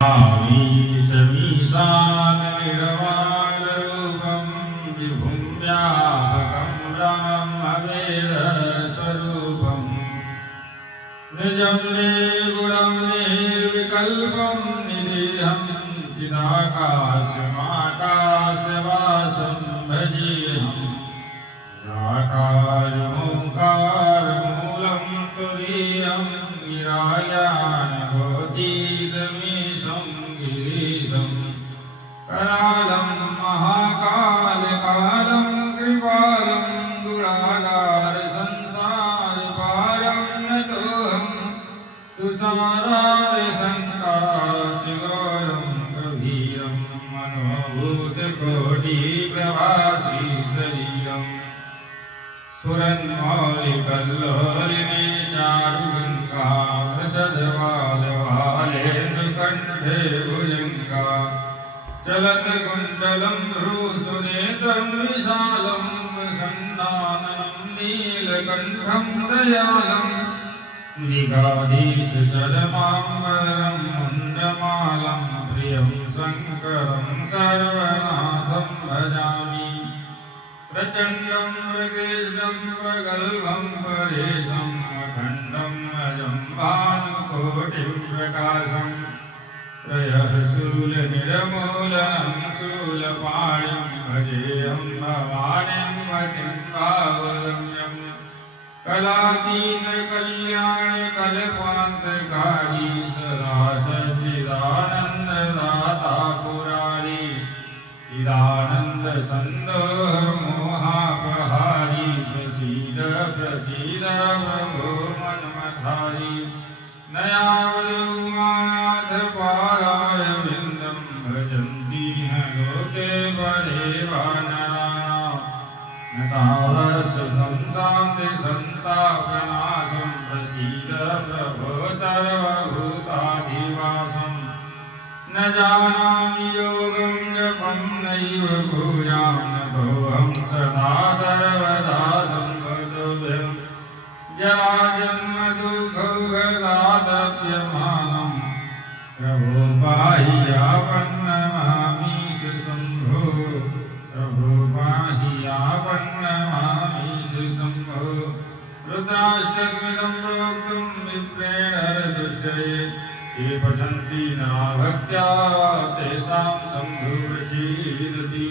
मीशाननिर्वाणरूपं विभुं व्यापकं ब्रह्मवेदस्वरूपं निजं निर्गुणं निर्विकल्पं निरीहं चिदाकाशमाकाशवासं भजेऽहं निराकारमोङ्कारमूलं तुरीयं निरायानभूतीतमीशं गिरीशं करालं महाकालकालं कृपालं गुणागारसंसारपारं नतोऽहं तुषारादिशङ्काशिगौरं गभीरं मनोभूतकोटिप्रवासी शरीरम् स्फुरन्मौलिकल्लोलिने चारुगङ्गा प्रसदवालवालेन्दुकण्ठे भुजङ्गा चलत्कुण्डलं भ्रूसुनेत्रं विशालं प्रसन्नाननं नीलकण्ठं दयालं निगाधीशचरमाम्बरं मुण्डमालं प्रियं शङ्करं सर्वनाथं भजामि प्रचण्डं प्रकृष्णं प्रगल्भं परेशं अखण्डं अजं भानुकोटिं प्रकाशं त्रयः शूलनिर्मूलनं शूलपाणिं भजेऽहं भवानीं मतिं भावरम्यं कलातीतकल्याणकल्पान्तकारी सदा सच्चिदानन्ददाता पुरारी चिदानन्द सन्दोहमोहापहारी प्रसीद प्रसीद प्रभो मन्मथारी नयावलोकनाथ पादारविन्दं भजन्ति लोके परेवानराणां न तावत्सुखं शान्ति सन्तापनाशं प्रसीद प्रभो सर्वभूताधिवासम् न जानामि योगं जपं नैव भूयां नतोऽहं सदा सर्वदा सम्पदोऽभ्यं जराजन्मदुःखौघादाप्यमानं प्रभो पाहि आपन्नमामीश शम्भो प्रभो पाहि आपन्नमामीश शम्भो रुद्राष्टकमिदं प्रोक्तं विप्रेण हरदुष्टये ये पठन्ति न भक्त्या तेषां शम्भुः प्रसीदति।